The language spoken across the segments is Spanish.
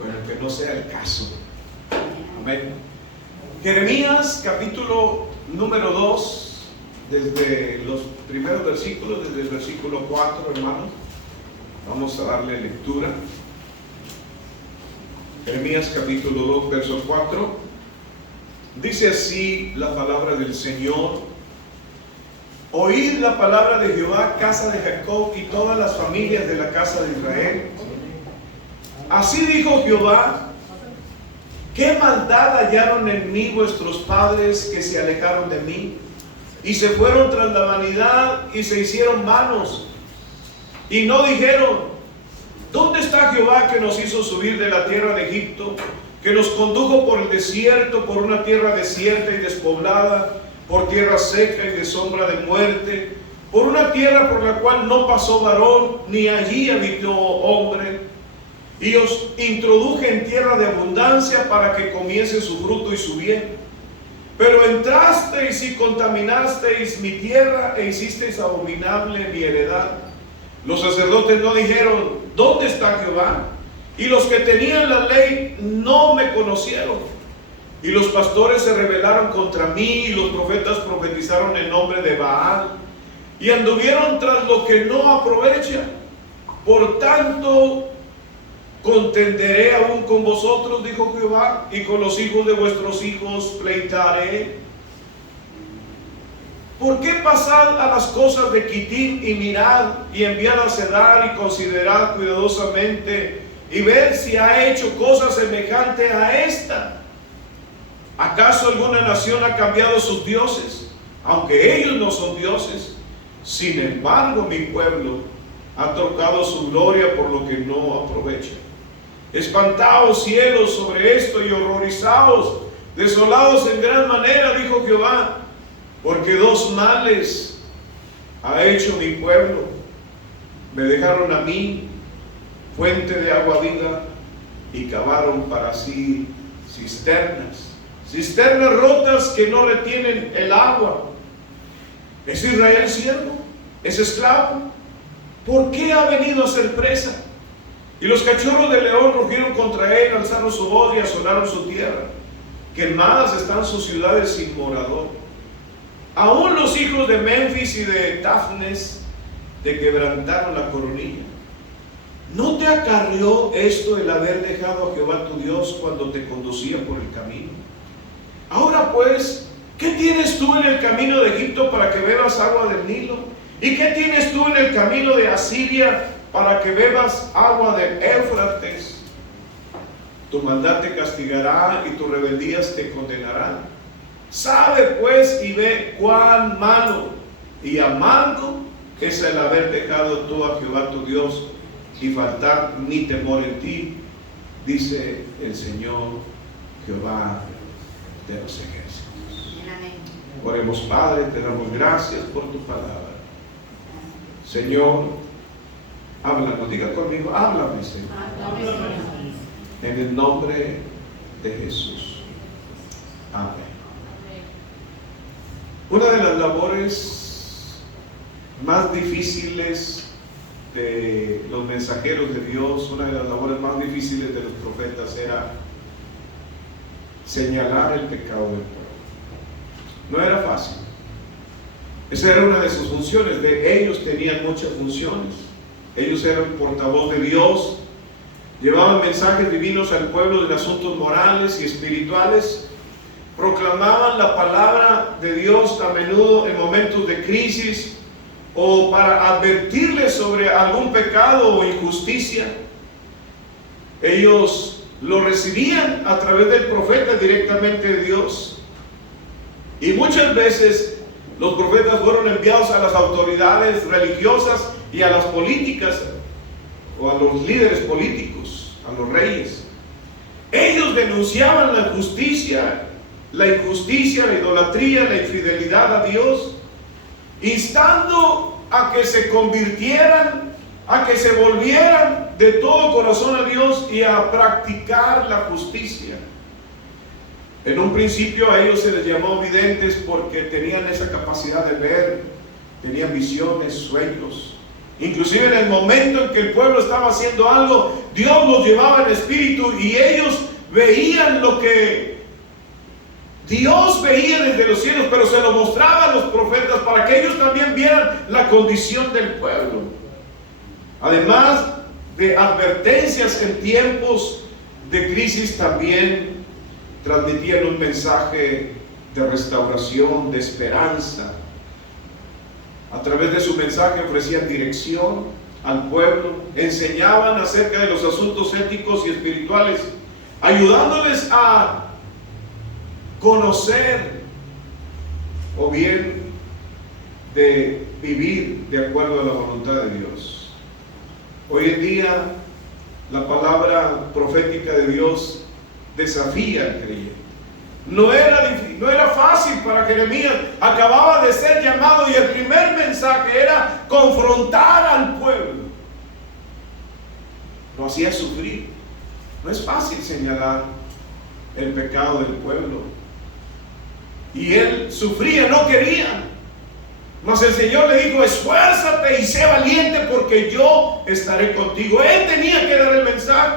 Bueno, que no sea el caso. Amén. Jeremías capítulo número 2, desde los primeros versículos, desde el versículo 4, hermanos. Vamos a darle lectura. Jeremías capítulo 2, verso 4. Dice así la palabra del Señor: oíd la palabra de Jehová, casa de Jacob, y todas las familias de la casa de Israel. Así dijo Jehová: ¿qué maldad hallaron en mí vuestros padres, que se alejaron de mí y se fueron tras la vanidad y se hicieron vanos? Y no dijeron: ¿dónde está Jehová que nos hizo subir de la tierra de Egipto, que nos condujo por el desierto, por una tierra desierta y despoblada, por tierra seca y de sombra de muerte, por una tierra por la cual no pasó varón, ni allí habitó hombre? Y os introduje en tierra de abundancia para que comiese su fruto y su bien. Pero entrasteis y contaminasteis mi tierra e hicisteis abominable mi heredad. Los sacerdotes no dijeron: ¿dónde está Jehová? Y los que tenían la ley no me conocieron. Y los pastores se rebelaron contra mí, y los profetas profetizaron en nombre de Baal, y anduvieron tras lo que no aprovecha. Por tanto, contenderé aún con vosotros, dijo Jehová, y con los hijos de vuestros hijos pleitaré. ¿Por qué pasad a las cosas de Quitim y mirad, y enviad a Cedar y considerad cuidadosamente, y ver si ha hecho cosa semejante a esta? ¿Acaso alguna nación ha cambiado sus dioses, aunque ellos no son dioses? Sin embargo, mi pueblo ha trocado su gloria por lo que no aprovecha. Espantaos, cielos, sobre esto, y horrorizaos, desolados en gran manera, dijo Jehová, porque dos males ha hecho mi pueblo. Me dejaron a mí, fuente de agua viva, y cavaron para sí cisternas rotas que no retienen el agua. ¿Es Israel siervo? ¿Es esclavo? ¿Por qué ha venido a ser presa? Y los cachorros de león rugieron contra él, alzaron su voz y asolaron su tierra. Quemadas están sus ciudades sin morador. Aún los hijos de Memphis y de Tafnes te quebrantaron la coronilla. ¿No te acarrió esto el haber dejado a Jehová tu Dios cuando te conducía por el camino? Ahora pues, ¿qué tienes tú en el camino de Egipto para que bebas agua del Nilo? ¿Y qué tienes tú en el camino de Asiria para que bebas agua del Éufrates? Tu maldad te castigará y tus rebeldías te condenarán. Sabe pues y ve cuán malo y amargo es el haber dejado tú a Jehová tu Dios y faltar mi temor en ti, dice el Señor Jehová de los ejércitos. Oremos. Padre, te damos gracias por tu palabra. Señor, háblanos, diga conmigo, háblame, Señor. En el nombre de Jesús. Amén. Una de las labores más difíciles de los mensajeros de Dios, una de las labores más difíciles de los profetas era señalar el pecado del pueblo. No era fácil. Esa era una de sus funciones. Ellos tenían muchas funciones. Ellos eran portavoz de Dios, llevaban mensajes divinos al pueblo en asuntos morales y espirituales, proclamaban la palabra de Dios a menudo en momentos de crisis o para advertirles sobre algún pecado o injusticia. Ellos lo recibían a través del profeta directamente de Dios. Y muchas veces los profetas fueron enviados a las autoridades religiosas y a las políticas o a los líderes políticos, a los reyes. Ellos denunciaban la injusticia, la idolatría, la infidelidad a Dios, instando a que se convirtieran, a que se volvieran de todo corazón a Dios y a practicar la justicia. En un principio a ellos se les llamó videntes porque tenían esa capacidad de ver, tenían visiones, sueños, Inclusive en el momento en que el pueblo estaba haciendo algo, Dios los llevaba en espíritu y ellos veían lo que Dios veía desde los cielos, pero se lo mostraba a los profetas para que ellos también vieran la condición del pueblo. Además de advertencias en tiempos de crisis, también transmitían un mensaje de restauración, de esperanza. A través de su mensaje ofrecían dirección al pueblo, enseñaban acerca de los asuntos éticos y espirituales, ayudándoles a conocer o bien de vivir de acuerdo a la voluntad de Dios. Hoy en día la palabra profética de Dios desafía al creyente. No era fácil para Jeremías. Acababa de ser llamado y el primer mensaje era confrontar al pueblo. Lo hacía sufrir. No es fácil señalar el pecado del pueblo. Y él sufría, no quería. Mas el Señor le dijo: esfuérzate y sé valiente, porque yo estaré contigo. Él tenía que dar el mensaje.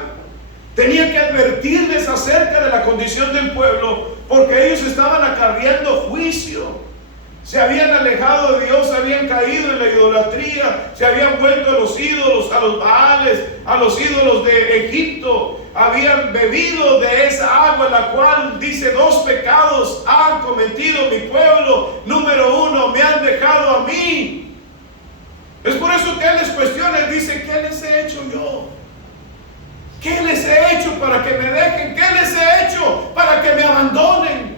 Tenía que advertirles acerca de la condición del pueblo, porque ellos estaban acarreando juicio. Se habían alejado de Dios, habían caído en la idolatría, se habían vuelto a los ídolos, a los Baales, a los ídolos de Egipto. Habían bebido de esa agua, la cual dice: 2 pecados han cometido mi pueblo. Número 1, me han dejado a mí. Es por eso que Él les cuestiona. Él dice: ¿qué les he hecho yo? ¿Qué les he hecho para que me dejen? ¿Qué les he hecho para que me abandonen?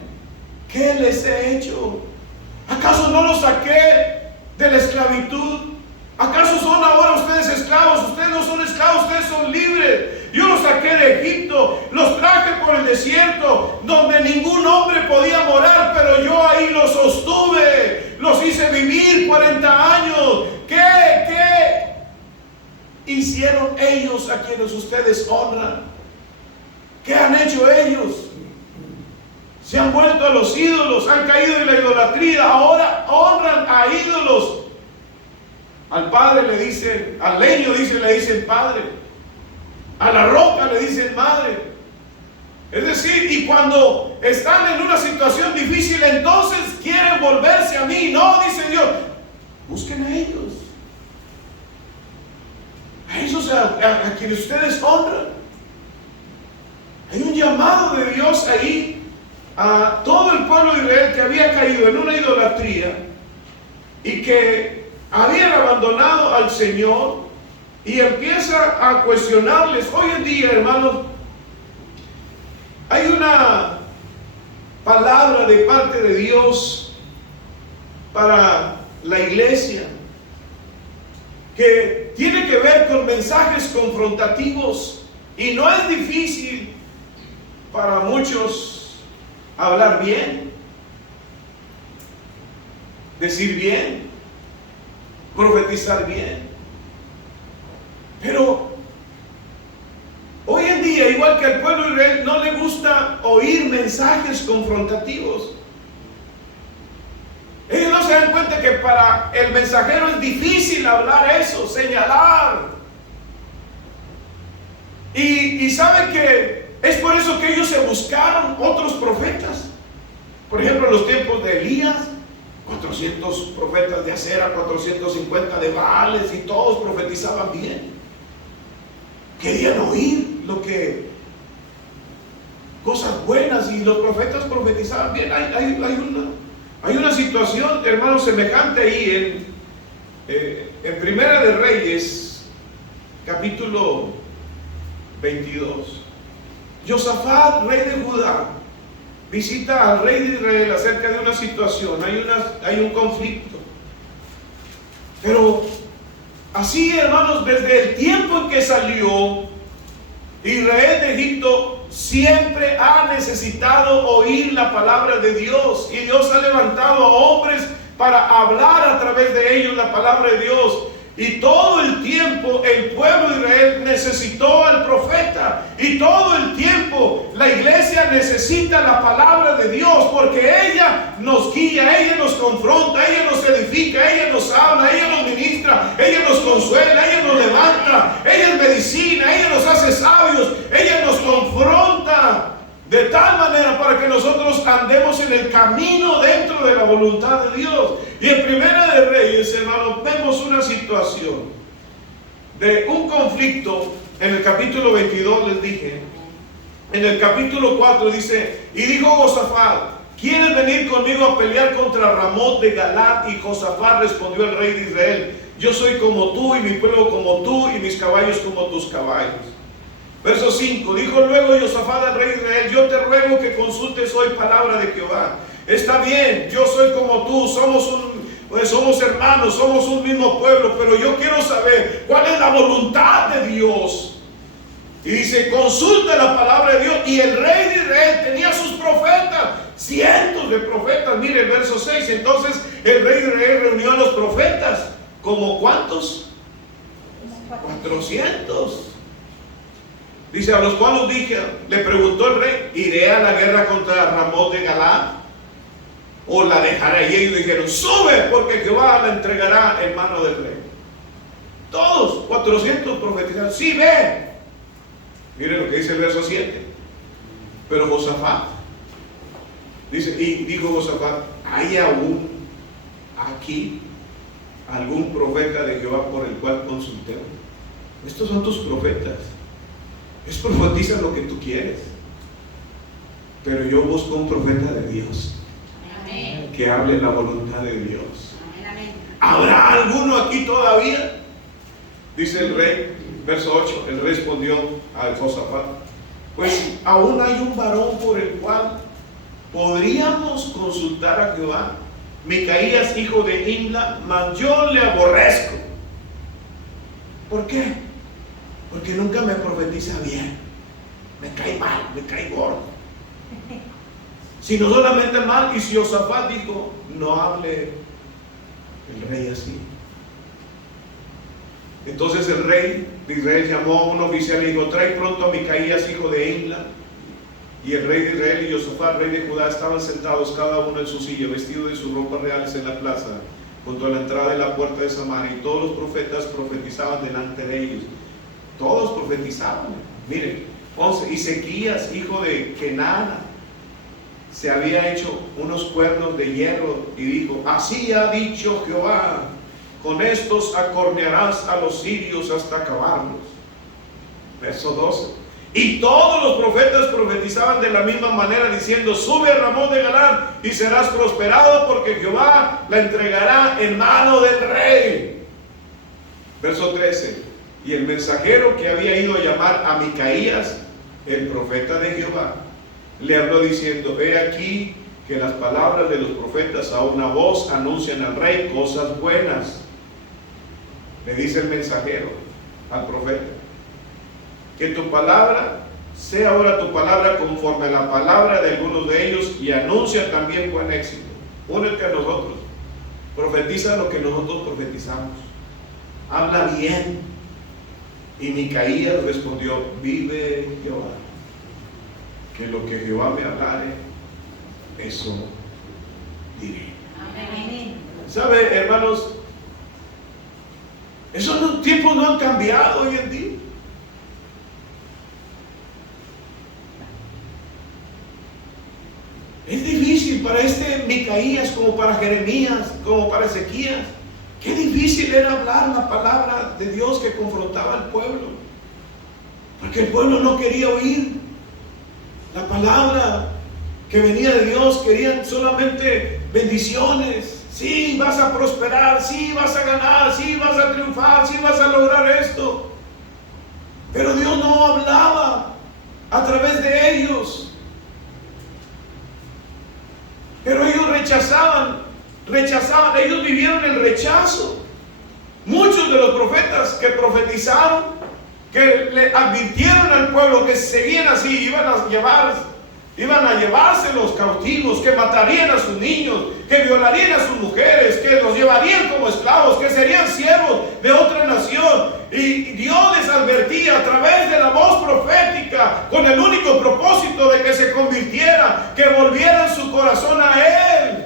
¿Qué les he hecho? ¿Acaso no los saqué de la esclavitud? ¿Acaso son ahora ustedes esclavos? Ustedes no son esclavos, ustedes son libres. Yo los saqué de Egipto, los traje por el desierto, donde ningún hombre podía morar, pero yo ahí los sostuve, los hice vivir 40 años. ¿Qué hicieron ellos a quienes ustedes honran? ¿Qué han hecho ellos? Se han vuelto a los ídolos, han caído en la idolatría, ahora honran a ídolos. Al padre le dicen, al leño le dicen padre, a la roca le dicen madre. Es decir, y cuando están en una situación difícil, entonces quieren volverse a mí. No, dice Dios, busquen a ellos. A ellos a quienes ustedes honran. Hay un llamado de Dios ahí a todo el pueblo de Israel que había caído en una idolatría y que habían abandonado al Señor, y empieza a cuestionarles. Hoy en día, hermanos, hay una palabra de parte de Dios para la iglesia que tiene que ver con mensajes confrontativos, y no es difícil para muchos hablar bien, decir bien, profetizar bien. Pero hoy en día, igual que al pueblo de Israel, no le gusta oír mensajes confrontativos. Ellos no se dan cuenta que para el mensajero es difícil hablar eso, señalar. Y saben que es por eso que ellos se buscaron otros profetas. Por ejemplo, en los tiempos de Elías, 400 profetas de Acera, 450 de Baales, y todos profetizaban bien. Querían oír cosas buenas, y los profetas profetizaban bien. Hay una situación, hermanos, semejante ahí en Primera de Reyes, capítulo 22. Josafat, rey de Judá, visita al rey de Israel acerca de una situación. Hay un conflicto. Pero así, hermanos, desde el tiempo en que salió Israel de Egipto, siempre ha necesitado oír la palabra de Dios, y Dios ha levantado a hombres para hablar a través de ellos la palabra de Dios. Y todo el tiempo el pueblo de Israel necesitó al profeta, y todo el tiempo tiempo la iglesia necesita la palabra de Dios, porque ella nos guía, ella nos confronta, ella nos edifica, ella nos habla, ella nos ministra, ella nos consuela, ella nos levanta, ella es medicina, ella nos hace sabios, ella nos confronta de tal manera para que nosotros andemos en el camino dentro de la voluntad de Dios. Y en Primera de Reyes, hermanos, vemos una situación de un conflicto. En el capítulo 22 les dije, en el capítulo 4 dice: y dijo Josafat, ¿quieres venir conmigo a pelear contra Ramot de Galat? Y Josafat respondió al rey de Israel: yo soy como tú, y mi pueblo como tú, y mis caballos como tus caballos. Verso 5, dijo luego Josafat al rey de Israel: yo te ruego que consultes hoy palabra de Jehová. Está bien, yo soy como tú, somos hermanos, somos un mismo pueblo, pero yo quiero saber cuál es la voluntad de Dios. Y dice: consulta la palabra de Dios. Y el rey de Israel tenía sus profetas, cientos de profetas. Mire el verso 6. Entonces el rey de Israel reunió a los profetas. ¿Como cuántos? 400. Dice: a los cuales dije, le preguntó el rey: ¿iré a la guerra contra Ramot de Galat, o la dejaré? Y ellos dijeron: sube, porque Jehová la entregará en mano del rey. Todos, 400 profetizaron: sí, ve. Miren lo que dice el verso 7. Pero Josafat dice, y dijo Josafat: ¿hay aún aquí algún profeta de Jehová por el cual consultemos? Estos son tus profetas. Ellos profetizan lo que tú quieres, pero yo busco un profeta de Dios. Amén. Que hable la voluntad de Dios. Amén. ¿Habrá alguno aquí todavía? Dice el rey, verso 8, el rey respondió a Josafat: pues aún hay un varón por el cual podríamos consultar a Jehová, Micaías, hijo de Imla, mas yo le aborrezco. ¿Por qué? Porque nunca me profetiza bien. Me cae mal, me cae gordo. Sino solamente mal. Y si Josafat dijo: no hable el rey así. Entonces el rey de Israel llamó a un oficial y dijo: trae pronto a Micaías, hijo de Imla. Y el rey de Israel y Josafat, rey de Judá, estaban sentados cada uno en su silla, vestidos de sus ropas reales en la plaza, junto a la entrada de la puerta de Samaria. Y todos los profetas profetizaban delante de ellos. Todos profetizaban. Miren, 11. Y Ezequías, hijo de Kenana, se había hecho unos cuernos de hierro y dijo: así ha dicho Jehová, con estos acornearás a los sirios hasta acabarlos. Verso 12. Y todos los profetas profetizaban de la misma manera, diciendo: sube a Ramón de Galán y serás prosperado, porque Jehová la entregará en mano del rey. Verso 13. Y el mensajero que había ido a llamar a Micaías, el profeta de Jehová, le habló diciendo: he aquí que las palabras de los profetas a una voz anuncian al rey cosas buenas. Le dice el mensajero al profeta: que tu palabra sea ahora tu palabra conforme a la palabra de algunos de ellos, y anuncia también buen éxito. Únete a nosotros, profetiza lo que nosotros profetizamos, habla bien. Y Micaías respondió: vive Jehová, que lo que Jehová me hablare, eso diré. Amén. ¿Sabe, hermanos? Esos tiempos no han cambiado hoy en día. Es difícil para Micaías, como para Jeremías, como para Ezequías. Qué difícil era hablar la palabra de Dios que confrontaba al pueblo, porque el pueblo no quería oír la palabra que venía de Dios. Querían solamente bendiciones. Sí, vas a prosperar, sí, vas a ganar, sí, vas a triunfar, sí, vas a lograr esto. Pero Dios no hablaba a través de ellos. Pero ellos rechazaban, ellos vivieron el rechazo. Muchos de los profetas que profetizaron, que le advirtieron al pueblo que si seguían así iban a llevarse los cautivos, que matarían a sus niños, que violarían a sus mujeres, que los llevarían como esclavos, que serían siervos de otra nación. y Dios les advertía a través de la voz profética, con el único propósito de que se convirtieran, que volvieran su corazón a Él.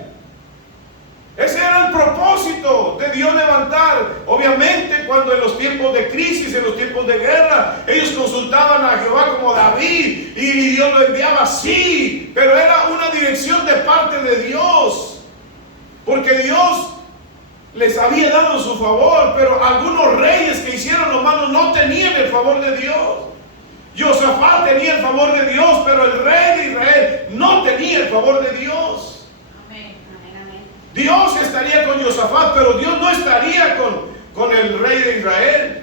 Ese era el propósito de Dios levantar. Obviamente, cuando en los tiempos de crisis, en los tiempos de guerra, ellos consultaban a Jehová como David y Dios lo enviaba, sí, pero era una dirección de parte de Dios, porque Dios les había dado su favor, pero algunos reyes que hicieron lo malo no tenían el favor de Dios. Josafat tenía el favor de Dios, pero el rey de Israel no tenía el favor de Dios. Dios estaría con Josafat, pero Dios no estaría con el rey de Israel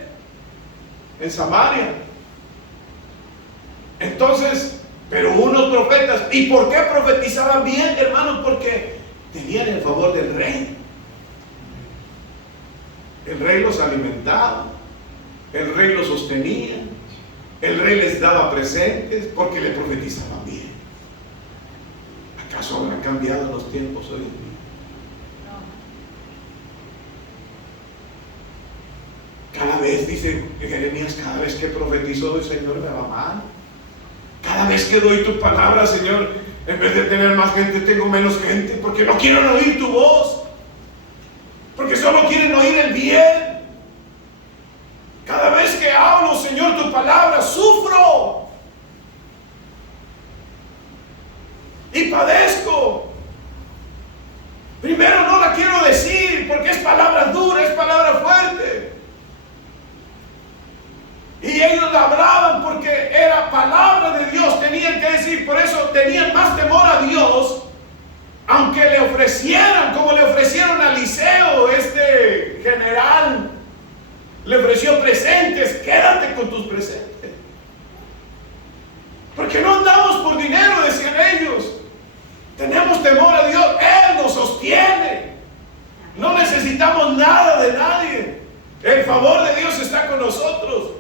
en Samaria. Entonces, pero unos profetas, ¿y por qué profetizaban bien, hermanos? Porque tenían el favor del rey. El rey los alimentaba, el rey los sostenía, el rey les daba presentes porque le profetizaban bien. ¿Acaso habrán cambiado los tiempos hoy en día? Cada vez, dice Jeremías, cada vez que profetizo, el Señor me va mal. Cada vez que doy tu palabra, Señor, en vez de tener más gente, tengo menos gente, porque no quieren oír tu voz, porque solo quieren oír el bien. Cada vez que hablo, Señor, tu palabra, sufro y padezco. Primero no la quiero decir, porque es palabra dura, es palabra fuerte. Y ellos la hablaban porque era palabra de Dios, tenían que decir, por eso tenían más temor a Dios, aunque le ofrecieran, como le ofrecieron a Eliseo, este general, le ofreció presentes, quédate con tus presentes. Porque no andamos por dinero, decían ellos, tenemos temor a Dios, Él nos sostiene, no necesitamos nada de nadie, el favor de Dios está con nosotros.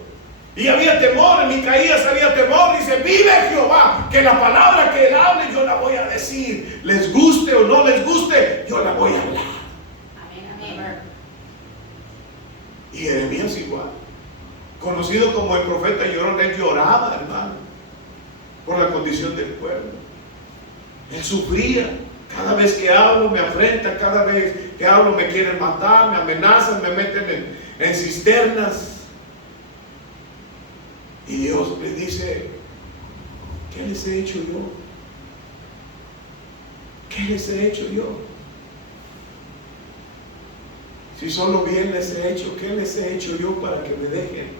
Y había temor, en Micaías había temor, dice, vive Jehová, que la palabra que Él hable yo la voy a decir, les guste o no les guste, yo la voy a hablar. Amén, amén. Y Jeremías igual, conocido como el profeta llorón, él lloraba, hermano, por la condición del pueblo. Él sufría, cada vez que hablo me afrentan, cada vez que hablo me quieren matar, me amenazan, me meten en cisternas. Y Dios les dice, ¿qué les he hecho yo? ¿Qué les he hecho yo? Si solo bien les he hecho, ¿qué les he hecho yo para que me dejen?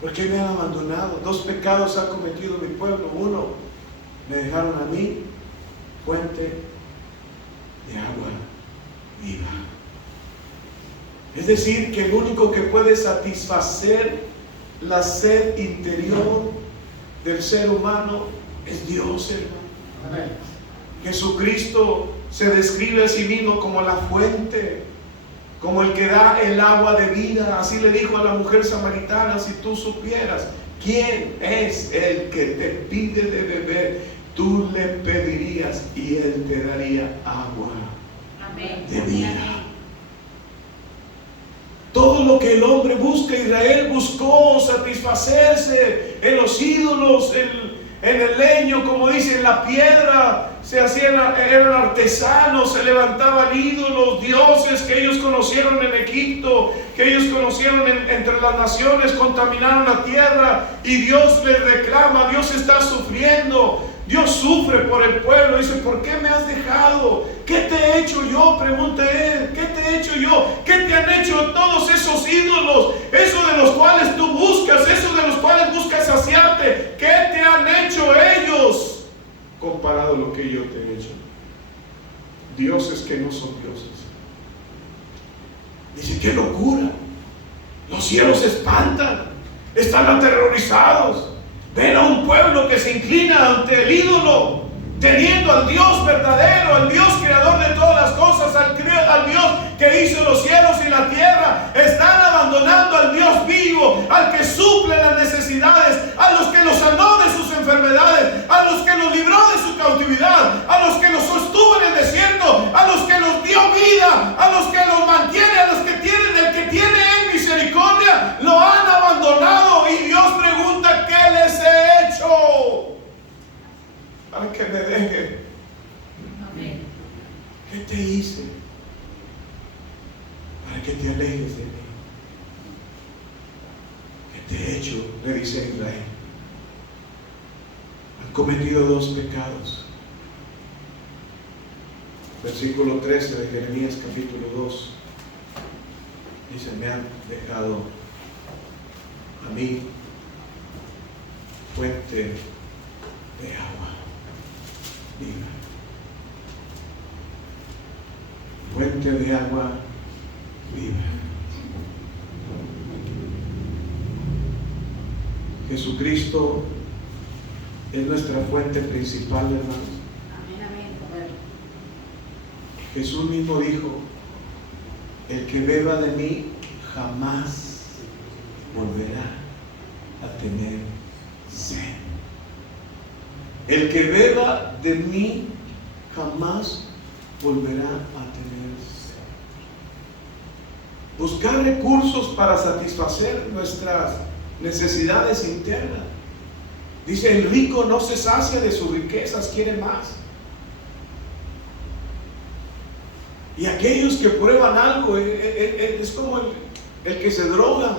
¿Por qué me han abandonado? 2 pecados ha cometido mi pueblo. 1, me dejaron a mí, fuente de agua viva. Es decir, que el único que puede satisfacer la sed interior del ser humano es Dios, hermano. Amén. Jesucristo se describe a sí mismo como la fuente, como el que da el agua de vida. Así le dijo a la mujer samaritana, si tú supieras quién es el que te pide de beber, tú le pedirías y Él te daría agua. Amén. De vida. Amén. Todo lo que el hombre busca, Israel buscó satisfacerse en los ídolos, en el leño, como dice, en la piedra, eran artesanos, se levantaban ídolos, dioses que ellos conocieron en Egipto, que ellos conocieron entre las naciones, contaminaron la tierra, y Dios les reclama, Dios está sufriendo. Dios sufre por el pueblo, dice, ¿por qué me has dejado? ¿Qué te he hecho yo? Pregunta Él, ¿qué te he hecho yo? ¿Qué te han hecho todos esos ídolos? Eso de los cuales tú buscas, eso de los cuales buscas saciarte, ¿qué te han hecho ellos? Comparado a lo que yo te he hecho. Dioses que no son dioses. Dice, qué locura. Los cielos se espantan, están aterrorizados. Ven a un pueblo que se inclina ante el ídolo, teniendo al Dios verdadero, al Dios creador de todas las cosas, al Dios que hizo los cielos y la tierra. Están abandonando al Dios vivo, al que suple las necesidades, a los que los sanó de sus enfermedades, a los que los libró de su cautividad, a los que los sostuvo en el desierto, a los que los dio vida, a los que los mantiene, a los que tienen, el que tiene en misericordia le dice a Israel, han cometido dos pecados. Versículo 13 de Jeremías capítulo 2 dice, me han dejado a mí fuente de agua viva. Fuente de agua viva. Jesucristo es nuestra fuente principal, hermanos. Amén, amén. Jesús mismo dijo, el que beba de mí jamás volverá a tener sed. El que beba de mí jamás volverá a tener sed. Buscar recursos para satisfacer nuestras necesidades internas. Dice, el rico no se sacia de sus riquezas, quiere más. Y aquellos que prueban algo, es como el que se droga.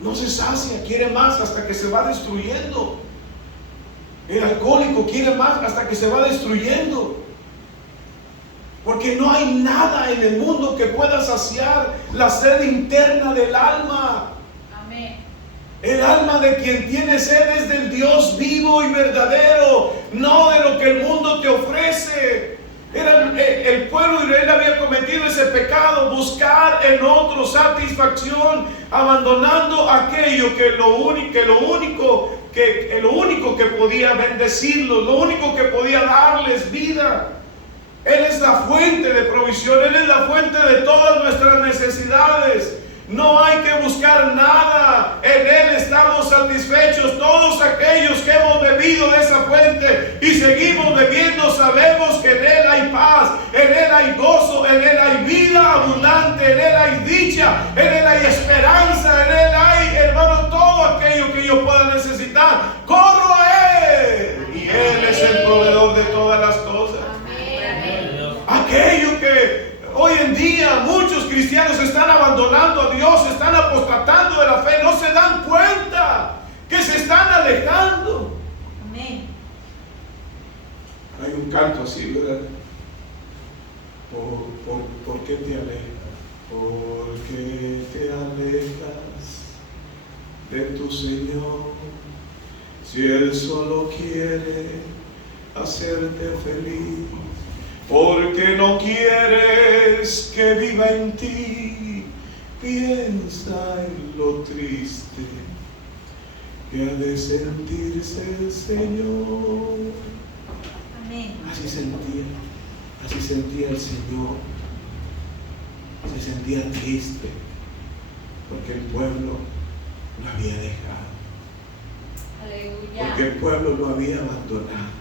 No se sacia, quiere más hasta que se va destruyendo. El alcohólico quiere más hasta que se va destruyendo. Porque no hay nada en el mundo que pueda saciar la sed interna del alma. Amén. El alma de quien tiene sed es del Dios vivo y verdadero, no de lo que el mundo te ofrece. El pueblo de Israel había cometido ese pecado, buscar en otro satisfacción, abandonando aquello que lo único que podía bendecirlos, lo único que podía darles vida. Él es la fuente de provisión, Él es la fuente de todas nuestras necesidades. No hay que buscar nada, en Él estamos satisfechos. Todos aquellos que hemos bebido de esa fuente y seguimos bebiendo, sabemos que en Él hay paz, en Él hay gozo, en Él hay vida abundante, en Él hay dicha, en Él hay esperanza, en Él hay, hermano, todo aquello que yo pueda necesitar. Corro a Él y Él es el proveedor de todas las cosas. Aquello que hoy en día muchos cristianos están abandonando a Dios, están apostatando de la fe, no se dan cuenta que se están alejando. Amén. Hay un canto así, ¿verdad? ¿Por qué te alejas? ¿Por qué te alejas de tu Señor? Si Él solo quiere hacerte feliz. Porque no quieres que viva en ti. Piensa en lo triste que ha de sentirse el Señor. Amén. Así sentía el Señor. Se sentía triste porque el pueblo lo había dejado. Aleluya. Porque el pueblo lo había abandonado.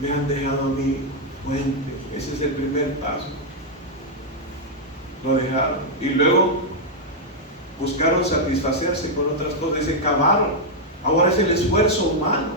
Me han dejado a mí fuente. Ese es el primer paso. Lo dejaron. Y luego buscaron satisfacerse con otras cosas. Dice, cavaron. Ahora es el esfuerzo humano.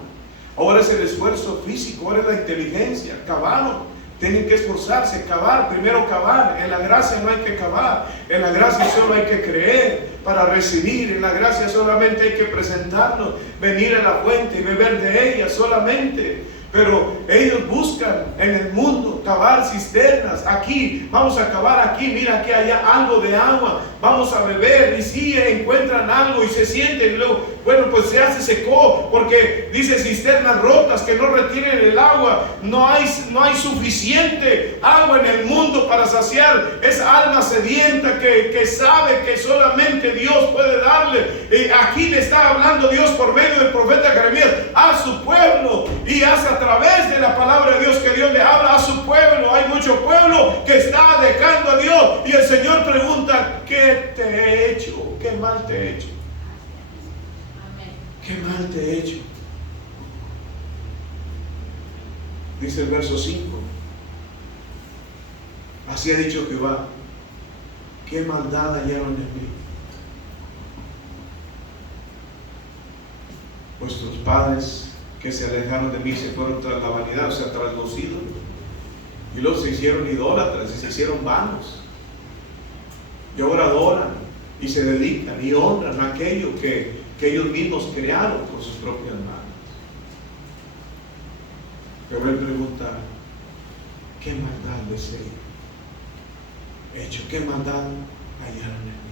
Ahora es el esfuerzo físico. Ahora es la inteligencia. Cavaron. Tienen que esforzarse, cavar. Primero cavar. En la gracia no hay que cavar. En la gracia solo hay que creer para recibir. En la gracia solamente hay que presentarnos, venir a la fuente y beber de ella solamente. Pero ellos buscan en el mundo cavar cisternas. Aquí, vamos a cavar aquí, mira que haya algo de agua, vamos a beber. Y si encuentran algo y se sienten, y luego, bueno, pues ya se secó, porque dice cisternas rotas que no retienen el agua. No hay suficiente agua en el mundo para saciar esa alma sedienta que sabe que solamente Dios puede darle. Aquí le está hablando Dios por medio del profeta Jeremías a su pueblo, y hace a través de la palabra de Dios que Dios le habla a su pueblo. Hay mucho pueblo que está dejando a Dios, y el Señor pregunta, ¿qué te he hecho? ¿Qué mal te he hecho? ¿Qué mal te he hecho? Dice el verso 5. Así ha dicho Jehová, ¿qué maldad hallaron en mí? Vuestros padres que se alejaron de mí se fueron tras la vanidad, o sea, tras los ídolos. Y luego se hicieron idólatras y se hicieron vanos. Y ahora adoran y se dedican y honran aquello que ellos mismos crearon con sus propias manos. Pero él pregunta, ¿qué maldad les he hecho? ¿Qué maldad hallaron en mí?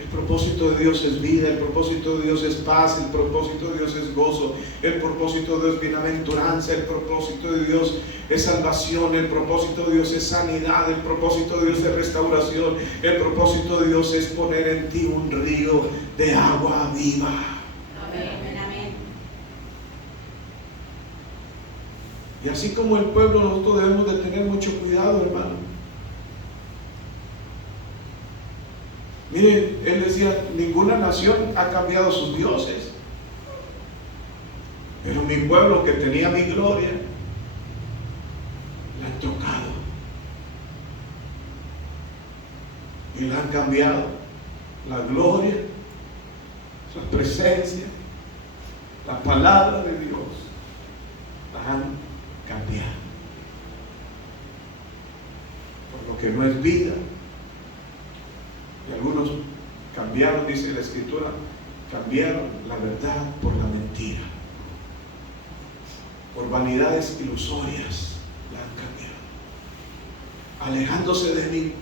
El propósito de Dios es vida, el propósito de Dios es paz, el propósito de Dios es gozo, el propósito de Dios es bienaventuranza, el propósito de Dios es salvación, el propósito de Dios es sanidad, el propósito de Dios es restauración, el propósito de Dios es poner en ti un río de agua viva. Amén. Amén. Y así como el pueblo, nosotros debemos de tener mucho cuidado, hermano. Miren, él decía, ninguna nación ha cambiado sus dioses, pero mi pueblo que tenía mi gloria, la han tocado y la han cambiado. La gloria, la presencia, la palabra de Dios, la han cambiado por lo que no es vida. Y algunos cambiaron, dice la Escritura, cambiaron la verdad por la mentira, por vanidades ilusorias la han cambiado, alejándose de mí.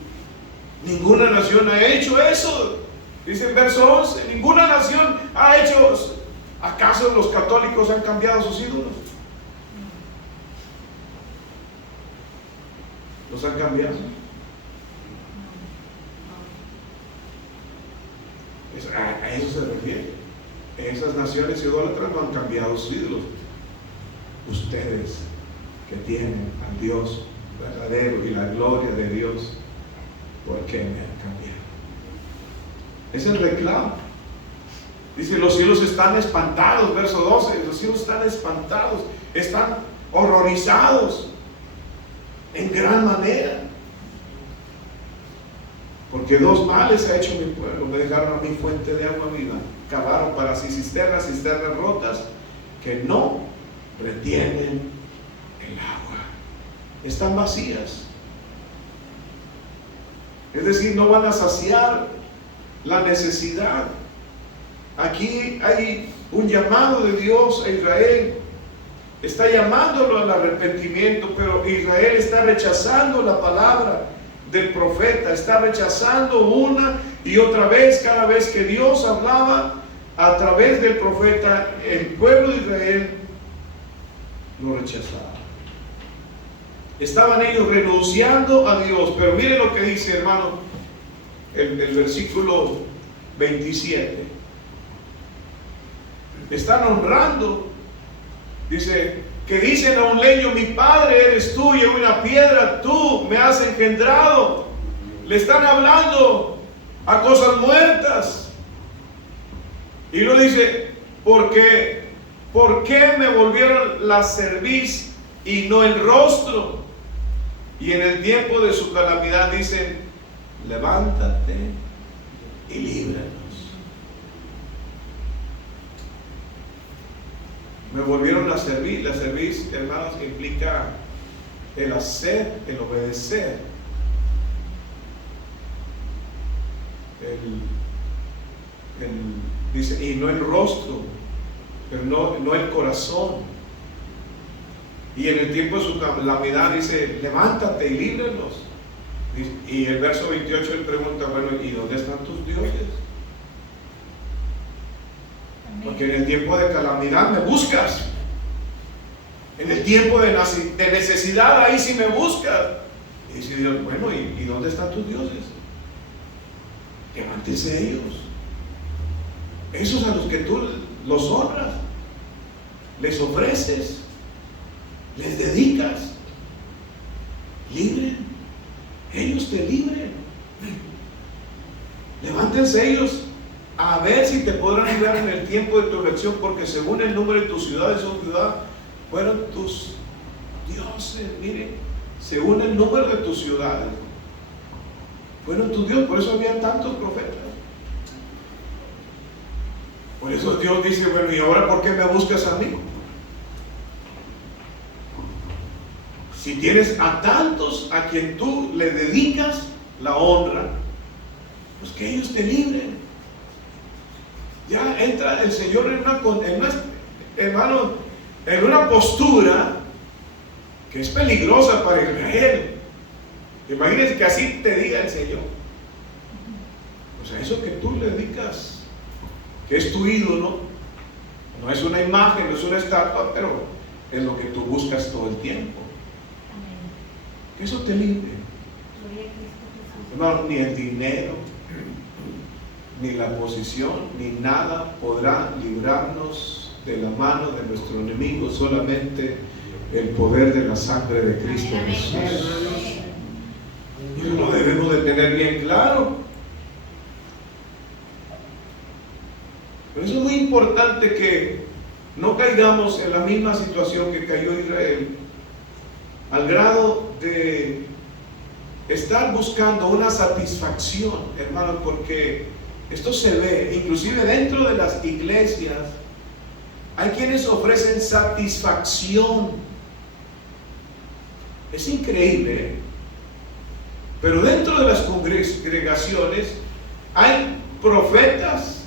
Ninguna nación ha hecho eso, dice el verso 11, ninguna nación ha hecho. ¿Acaso los católicos han cambiado sus ídolos? ¿Los han cambiado? A eso se refiere. Esas naciones idólatras no han cambiado sus ídolos. Ustedes que tienen al Dios verdadero y la gloria de Dios, ¿por qué me han cambiado? Es el reclamo. Dice, los cielos están espantados, verso 12, los cielos están espantados, están horrorizados en gran manera. Porque dos males ha hecho mi pueblo. Me dejaron a mi fuente de agua viva, cavaron para sí cisternas rotas que no retienen el agua. Están vacías. Es decir, no van a saciar la necesidad. Aquí hay un llamado de Dios a Israel. Está llamándolo al arrepentimiento, pero Israel está rechazando la palabra del profeta, está rechazando una y otra vez. Cada vez que Dios hablaba a través del profeta, el pueblo de Israel lo rechazaba. Estaban ellos renunciando a Dios. Pero mire lo que dice, hermano, el versículo 27. Están honrando, dice, que dicen a un leño, mi padre eres tú, y a una piedra tú me has engendrado. Le están hablando a cosas muertas. Y lo dice, ¿por qué me volvieron la cerviz y no el rostro? Y en el tiempo de su calamidad dicen, levántate y líbranos. Me volvieron la cerviz. La cerviz, hermanos, implica el hacer, el obedecer. Dice, y no el rostro, pero no el corazón. Y en el tiempo de su calamidad dice, levántate y líbranos. Y el verso 28 él pregunta, bueno, ¿y dónde están tus dioses? Porque en el tiempo de calamidad me buscas. En el tiempo de necesidad, ahí sí me buscas. Y dice Dios, bueno, ¿y dónde están tus dioses? Levántense ellos. Esos a los que tú los honras, les ofreces, les dedicas. Libren. Ellos te libren. Levántense ellos a ver si te podrán librar en el tiempo de tu elección, porque según el número de tus ciudades o ciudad, fueron tus dioses. Miren, según el número de tus ciudades, fueron tus dioses. Por eso había tantos profetas. Por eso Dios dice, bueno, ¿y ahora por qué me buscas a mí? Si tienes a tantos a quien tú le dedicas la honra, Pues que ellos te libren. Ya entra el Señor hermano, en una postura que es peligrosa para Israel. Imagínense que así te diga el Señor. O sea, eso que tú le dedicas, que es tu ídolo, no es una imagen, no es una estatua, pero es lo que tú buscas todo el tiempo. Que eso te libre. No, ni el dinero, ni la posición, ni nada podrá librarnos de la mano de nuestro enemigo, solamente el poder de la sangre de Cristo Jesús. Y lo debemos de tener bien claro. Pero eso es muy importante, que no caigamos en la misma situación que cayó Israel, al grado de estar buscando una satisfacción, hermano, porque esto se ve, inclusive dentro de las iglesias, hay quienes ofrecen satisfacción. Es increíble, ¿eh? Pero dentro de las congregaciones hay profetas.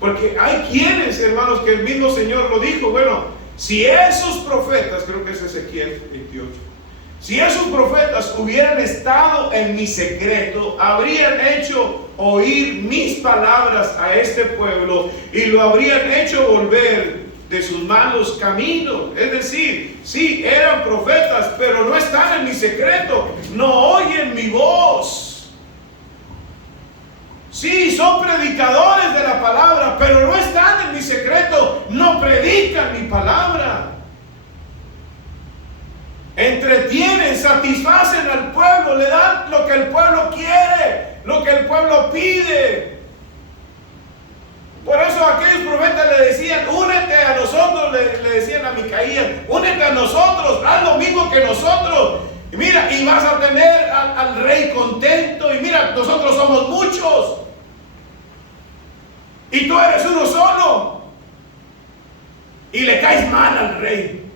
Porque hay quienes, hermanos, que el mismo Señor lo dijo. Bueno, si esos profetas, creo que es Ezequiel 28, si esos profetas hubieran estado en mi secreto, habrían hecho oír mis palabras a este pueblo y lo habrían hecho volver de sus malos caminos. Es decir, sí, eran profetas, pero no están en mi secreto, no oyen mi voz. Sí, son predicadores de la palabra, pero no están en mi secreto, no predican mi palabra. Entretienen, satisfacen al pueblo, le dan lo que el pueblo quiere, lo que el pueblo pide. Por eso aquellos profetas le decían: únete a nosotros, le decían a Micaías, únete a nosotros, haz lo mismo que nosotros. Y mira, y vas a tener al rey contento. Y mira, nosotros somos muchos. Y tú eres uno solo. Y le caes mal al rey.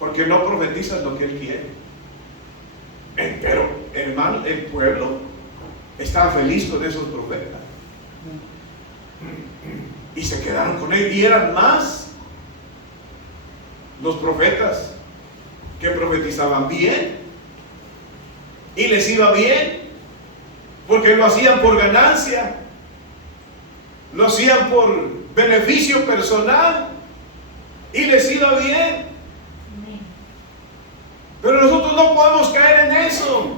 Porque no profetizas lo que él quiere. Pero, hermano, el pueblo estaba feliz con esos profetas. Y se quedaron con él. Y eran más los profetas que profetizaban bien. Y les iba bien. Porque lo hacían por ganancia, lo hacían por beneficio personal y les iba bien. Pero nosotros no podemos caer en eso.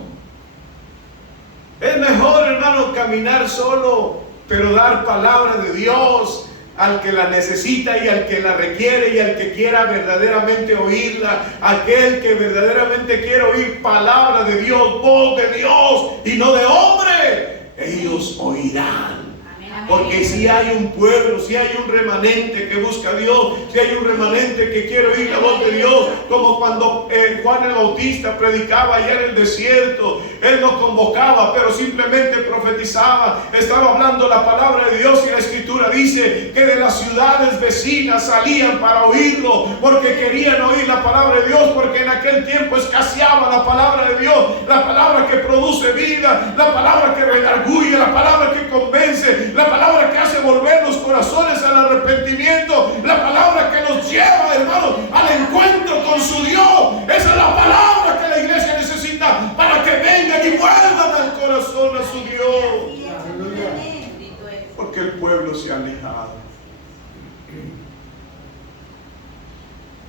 Es mejor, hermano, caminar solo, pero dar palabra de Dios al que la necesita y al que la requiere y al que quiera verdaderamente oírla. Aquel que verdaderamente quiere oír palabra de Dios, voz de Dios y no de hombre, ellos oirán. Porque si hay un pueblo, si hay un remanente que busca a Dios, si hay un remanente que quiere oír la voz de Dios, como cuando Juan el Bautista predicaba allá en el desierto, él no convocaba, pero simplemente profetizaba, estaba hablando la palabra de Dios. Y la Escritura dice que de las ciudades vecinas salían para oírlo, porque querían oír la palabra de Dios, porque en aquel tiempo escaseaba la palabra de Dios, la palabra que produce vida, la palabra que redarguye, la palabra que convence, la palabra que hace volver los corazones al arrepentimiento, la palabra que nos lleva, hermanos, al encuentro con su Dios. Esa es la palabra que la iglesia necesita para que vengan y vuelvan al corazón a su Dios. Porque el pueblo se ha alejado.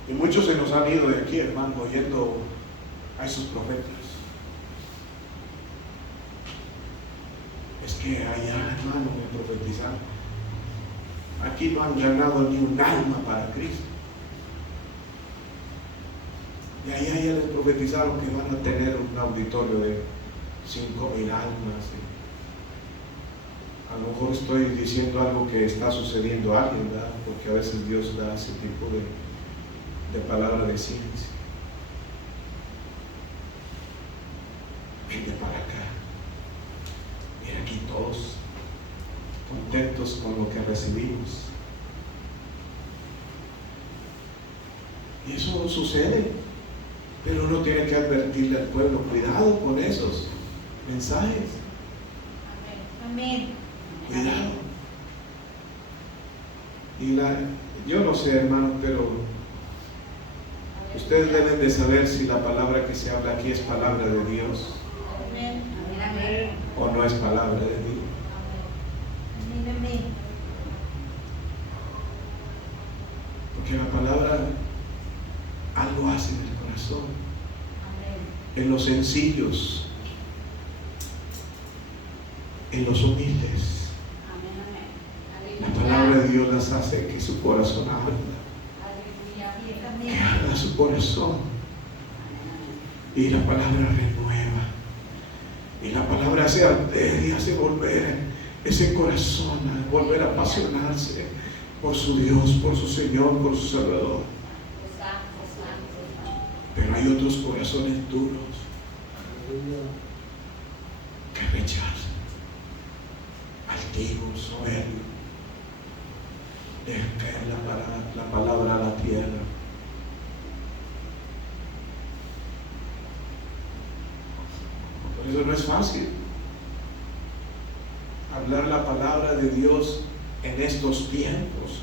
Y muchos se nos han ido de aquí, hermano, oyendo a esos profetas. Es que allá, hermano, me profetizaron. Aquí no han ganado ni un alma para Cristo. Y allá ya les profetizaron que van a tener un auditorio de 5,000 almas. A lo mejor estoy diciendo algo que está sucediendo a alguien, ¿verdad? Porque a veces Dios da ese tipo de palabra de ciencia. Vente para acá. Mira aquí todos contentos con lo que recibimos. Y eso sucede. Pero uno tiene que advertirle al pueblo, cuidado con esos mensajes. Amén. Cuidado. Y yo no sé, hermano, pero ustedes deben de saber si la palabra que se habla aquí es palabra de Dios Amén. Amén. o no es palabra de Dios. Amén. Amén. Porque la palabra algo hace en el corazón, en los sencillos, en los humildes. La palabra de Dios las hace que su corazón arda, que arda su corazón. Y la palabra renueva. Y la palabra hace arder y hace volver ese corazón a volver a apasionarse por su Dios, por su Señor, por su Salvador. Pero hay otros corazones duros que rechazan, altivos, soberbios. Dejan caer la palabra a la tierra. Por eso no es fácil hablar la palabra de Dios en estos tiempos,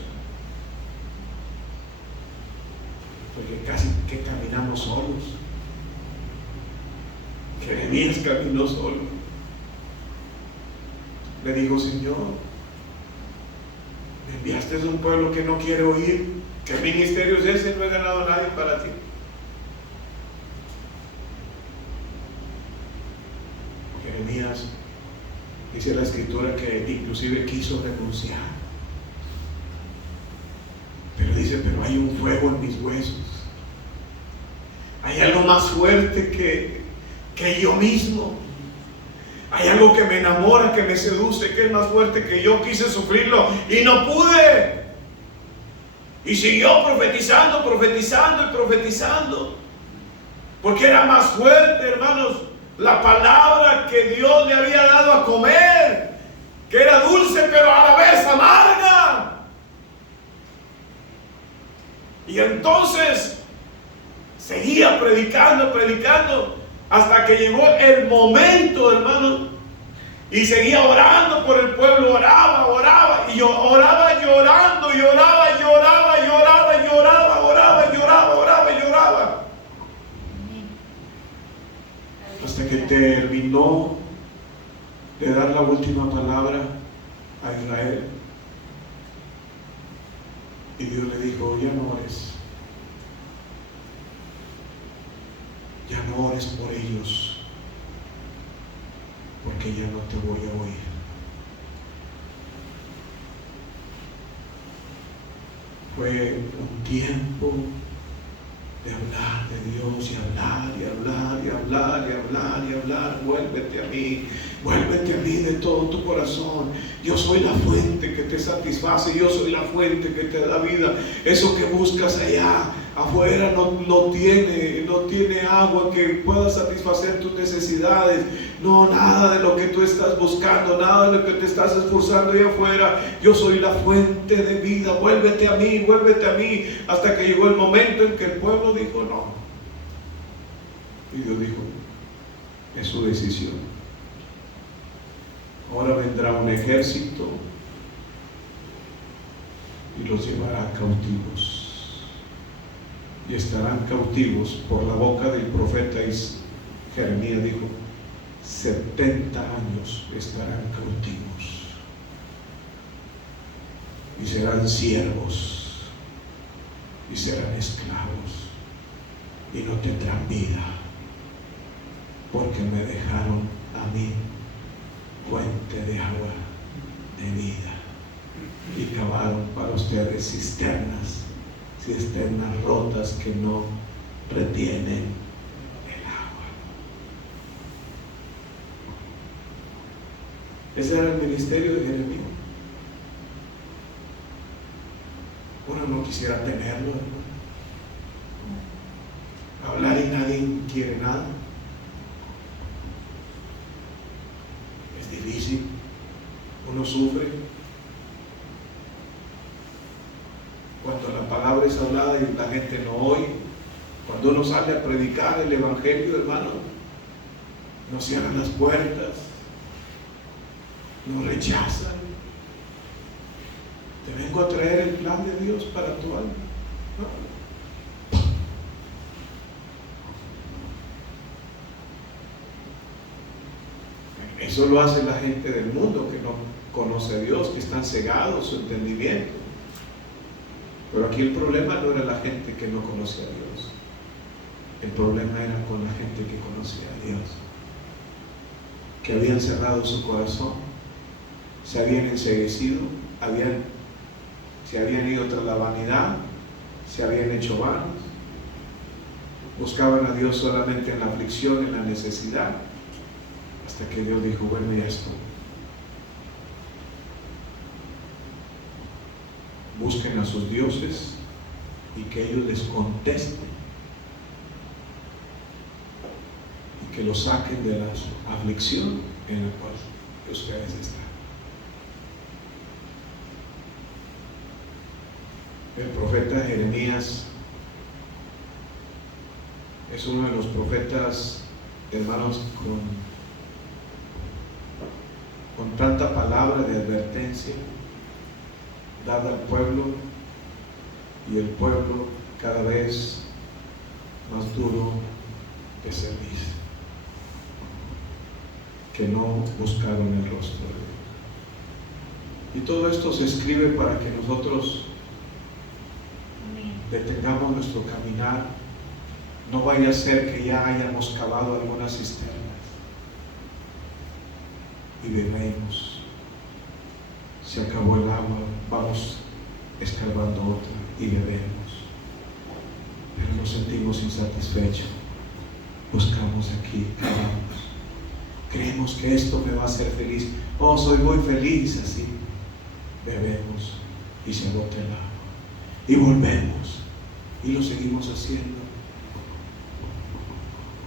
porque casi que caminamos solos. Jeremías caminó solo. Le dijo: Señor, me enviaste a un pueblo que no quiere oír. ¿Qué ministerio es ese? No he ganado a nadie para ti. Jeremías, dice la escritura, que inclusive quiso renunciar, pero dice: pero hay un fuego en mis huesos, hay algo más fuerte que yo mismo, hay algo que me enamora, que me seduce, que es más fuerte que yo. Quise sufrirlo y no pude. Y siguió profetizando, profetizando y profetizando, porque era más fuerte, hermanos, la palabra que Dios le había dado a comer, que era dulce pero a la vez amarga. Y entonces seguía predicando, hasta que llegó el momento, hermano, y seguía orando por el pueblo. Oraba, y yo oraba llorando, lloraba. Hasta que terminó de dar la última palabra a Israel. Y Dios le dijo: ya no ores. Ya no ores por ellos, porque ya no te voy a oír. Fue un tiempo de hablar de Dios, y hablar. Vuélvete a mí de todo tu corazón. Yo soy la fuente que te satisface, yo soy la fuente que te da vida. Eso que buscas allá afuera no tiene agua que pueda satisfacer tus necesidades. No, nada de lo que tú estás buscando, nada de lo que te estás esforzando allá afuera. Yo soy la fuente de vida. Vuélvete a mí. Hasta que llegó el momento en que el pueblo dijo no. Y Dios dijo: es su decisión. Ahora vendrá un ejército y los llevará cautivos. Y estarán cautivos por la boca del profeta Jeremías. Dijo: 70 años estarán cautivos. Y serán siervos, y serán esclavos, y no tendrán vida, porque me dejaron a mí fuente de agua de vida, y cavaron para ustedes cisternas rotas que no retienen el agua. Ese era el ministerio de Jeremías. Uno no quisiera tenerlo, hermano. Hablar y nadie quiere nada. Es difícil. Uno sufre cuando la palabra es hablada y la gente no oye. Cuando uno sale a predicar el Evangelio, hermano, nos cierran las puertas, nos rechazan. Te vengo a traer el plan de Dios para tu alma. No. Eso lo hace la gente del mundo que no conoce a Dios, que están cegados su entendimiento. Pero aquí el problema no era la gente que no conocía a Dios. El problema era con la gente que conocía a Dios, que habían cerrado su corazón, se habían enceguecido, se habían ido tras la vanidad, se habían hecho vanos, buscaban a Dios solamente en la aflicción, en la necesidad, hasta que Dios dijo, bueno, ya estoy. Busquen a sus dioses y que ellos les contesten y que los saquen de la aflicción en la cual ustedes están. El profeta Jeremías es uno de los profetas, hermanos, con tanta palabra de advertencia dada al pueblo, y el pueblo cada vez más duro de servir, que no buscaron el rostro de Dios. Y todo esto se escribe para que nosotros detengamos nuestro caminar. No vaya a ser que ya hayamos cavado algunas cisternas y bebemos, se acabó el agua, vamos escarbando otra y bebemos, pero nos sentimos insatisfechos, buscamos aquí, cavamos, creemos que esto me va a hacer feliz, oh, soy muy feliz así, bebemos y se agota el agua y volvemos y lo seguimos haciendo,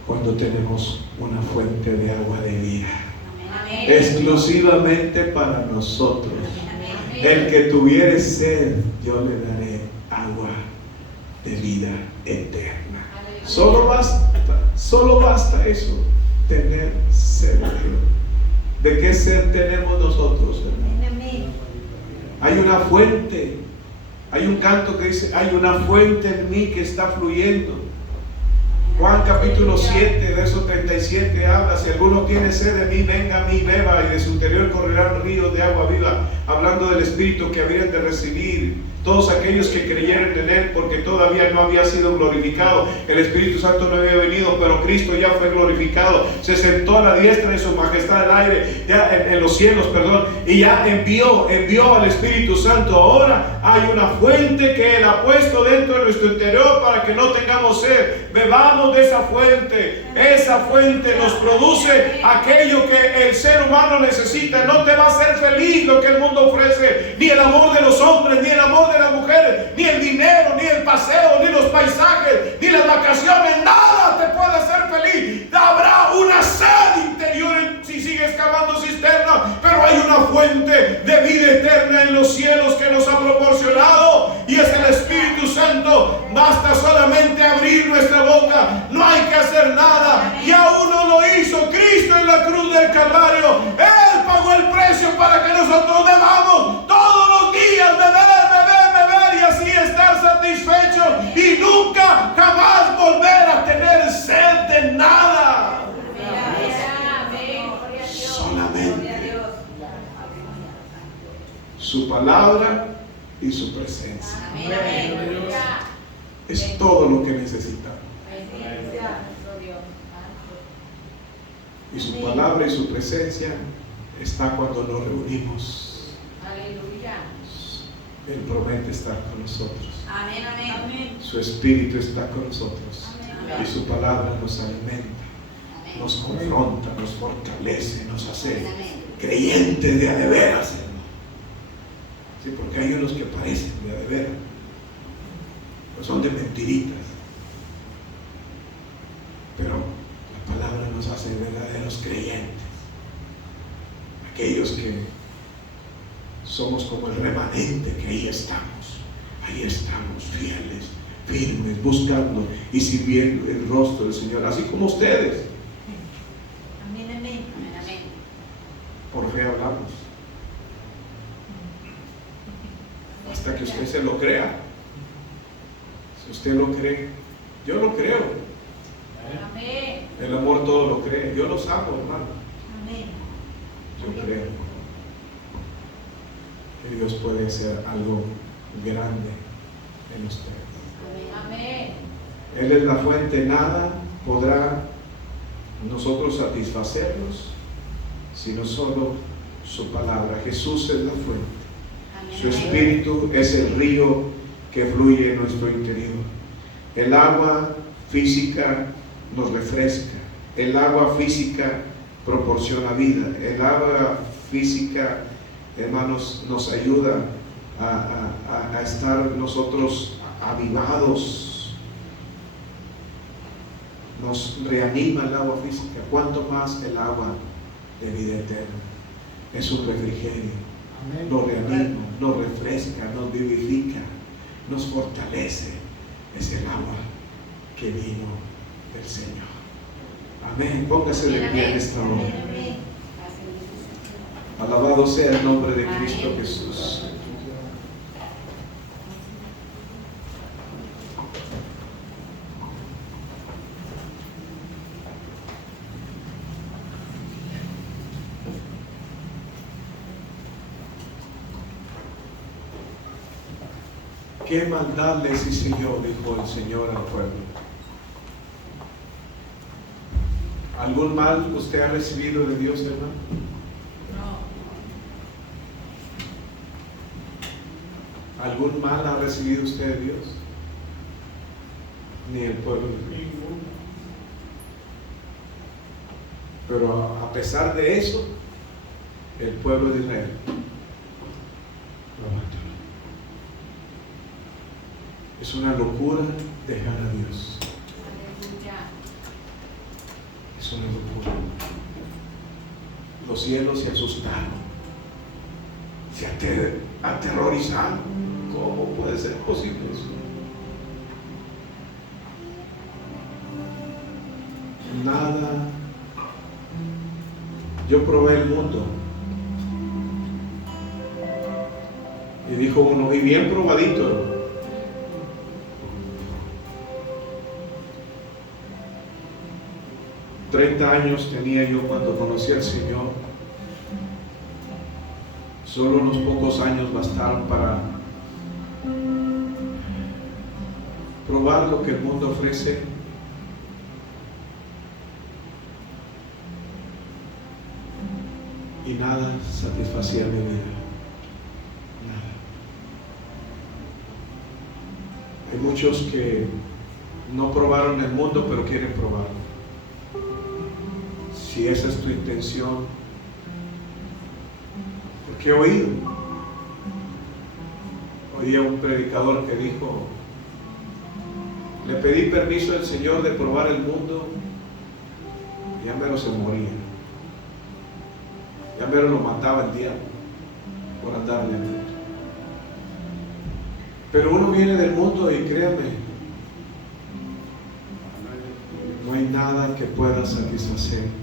cuando tenemos una fuente de agua de vida exclusivamente para nosotros. El que tuviere sed, yo le daré agua de vida eterna. Solo basta eso, tener sed de Dios. ¿De qué sed tenemos nosotros, hermano? Hay una fuente, hay un canto que dice, hay una fuente en mí que está fluyendo. Juan capítulo 7, verso 37 habla, si alguno tiene sed de mí, venga a mí, beba, y de su interior correrán ríos de agua viva, hablando del Espíritu que habían de recibir todos aquellos que creyeron en Él, porque todavía no había sido glorificado, el Espíritu Santo no había venido, pero Cristo ya fue glorificado, se sentó a la diestra de su majestad al aire, ya en los cielos, y ya envió al Espíritu Santo. Ahora hay una fuente que Él ha puesto dentro de nuestro interior para que no tengamos sed. Bebamos de esa fuente. Esa fuente nos produce aquello que el ser humano necesita. No te va a hacer feliz lo que el mundo ofrece, ni el amor de los hombres, ni el amor de las mujeres, ni el dinero, ni el paseo, ni los paisajes, ni las vacaciones. Nada te puede hacer feliz. Habrá una sed interior si sigues cavando cisterna, pero hay una fuente de vida eterna en los cielos que nos ha proporcionado, y es el Espíritu Santo. Basta solamente abrir nuestra boca, no hay que hacer nada. Ya uno lo hizo Cristo en la cruz del Calvario. Él pagó el precio para que nosotros debamos todos los días beber y así estar satisfechos y nunca jamás volver a tener sed de nada. Solamente su palabra y su presencia. Es todo lo que necesitamos. Y su palabra y su presencia está cuando nos reunimos. Él promete estar con nosotros. Su Espíritu está con nosotros. Y su palabra nos alimenta, nos confronta, nos fortalece, nos hace creyentes de a de veras, hermano. Sí, porque hay unos que parecen de a de veras, pues son de mentiritas. Pero la palabra nos hace verdaderos creyentes, aquellos que somos como el remanente, que ahí estamos fieles, firmes, buscando y sirviendo el rostro del Señor, así como ustedes. Amén, amén. Amén, amén. Por fe hablamos. Hasta que usted se lo crea. Si usted lo cree, yo lo creo. Amén. El amor todo lo cree. Yo los amo, hermano. Amén. Yo creo que Dios puede hacer algo grande en ustedes. Amén. Él es la fuente, nada podrá nosotros satisfacernos sino solo su palabra. Jesús es la fuente. Su espíritu es el río que fluye en nuestro interior. El agua física nos refresca. El agua física proporciona vida. El agua física, hermanos, nos ayuda a estar nosotros avivados. Nos reanima el agua física. ¿Cuánto más el agua de vida eterna? Es un refrigerio. Nos reanima, nos refresca, nos vivifica, nos fortalece. Es el agua que vino del Señor. Amén. Póngase de pie en esta hora. Amén. Alabado sea el nombre de Cristo Jesús. ¿Qué maldad les hice yo? Dijo el Señor al pueblo. ¿Algún mal usted ha recibido de Dios, hermano? No. ¿Algún mal ha recibido usted de Dios? Ni el pueblo de Dios. Pero a pesar de eso, el pueblo de Israel lo abandonó. Es una locura dejar a Dios. Es una locura. Los cielos se asustaron, se aterrorizaron. ¿Cómo puede ser posible eso? Nada. Yo probé el mundo. Y dijo uno, y bien probadito. $30 tenía yo cuando conocí al Señor. Solo unos pocos años bastaron para probar lo que el mundo ofrece. Y nada satisfacía mi vida. Nada. Hay muchos que no probaron el mundo, pero quieren probarlo. Si esa es tu intención, porque he oído. Oía un predicador que dijo, le pedí permiso al Señor de probar el mundo, y ya mero se moría. Ya mero lo mataba el diablo por andarle al mundo. Pero uno viene del mundo y créame, no hay nada que pueda satisfacer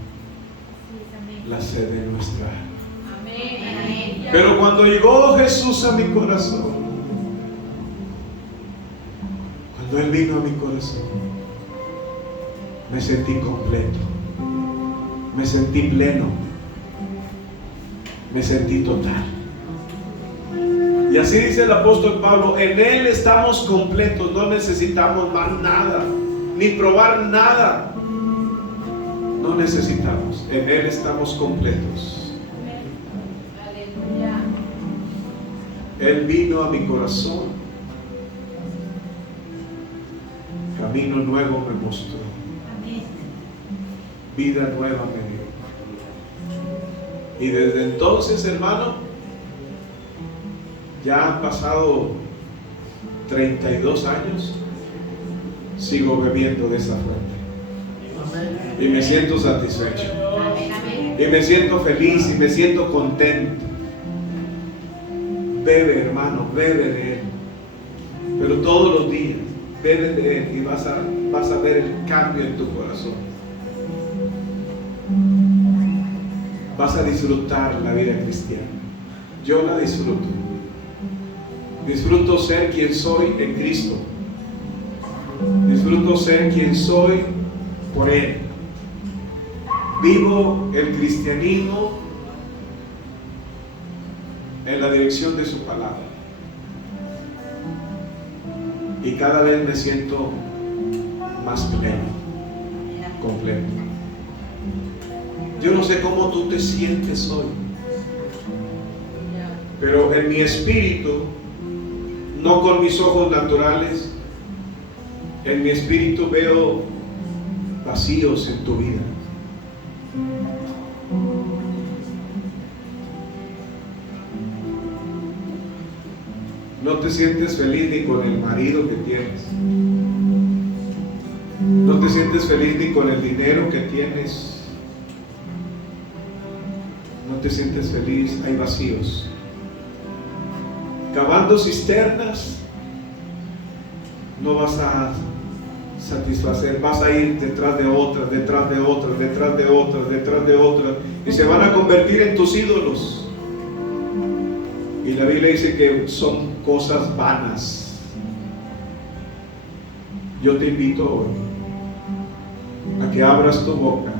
la sed de nuestra alma. Amén. Pero cuando llegó Jesús a mi corazón, cuando Él vino a mi corazón, me sentí completo, me sentí pleno, me sentí total. Y así dice el apóstol Pablo, en Él estamos completos, no necesitamos más nada, ni probar nada. No necesitamos, en Él estamos completos. Aleluya. Él vino a mi corazón, camino nuevo me mostró, Amén. vida nueva me dio. Y desde entonces, hermano, ya han pasado 32 años, sigo bebiendo de esa fuente. Y me siento satisfecho. Amén. Amén. Y me siento feliz y me siento contento. Bebe, hermano, bebe de Él. Pero todos los días. bebe de Él y vas a ver el cambio en tu corazón. Vas a disfrutar la vida cristiana. Yo la disfruto. Disfruto ser quien soy en Cristo. Disfruto ser quien soy por Él. Vivo el cristianismo en la dirección de su palabra. Y cada vez me siento más pleno, completo. Yo no sé cómo tú te sientes hoy, pero en mi espíritu, no con mis ojos naturales, en mi espíritu veo vacíos en tu vida. No te sientes feliz ni con el marido que tienes. No te sientes feliz ni con el dinero que tienes. No te sientes feliz, hay vacíos. Cavando cisternas, no vas a satisfacer, vas a ir detrás de otras, detrás de otras, detrás de otras, detrás de otras, y se van a convertir en tus ídolos. Y la Biblia dice que son cosas vanas. Yo te invito hoy a que abras tu boca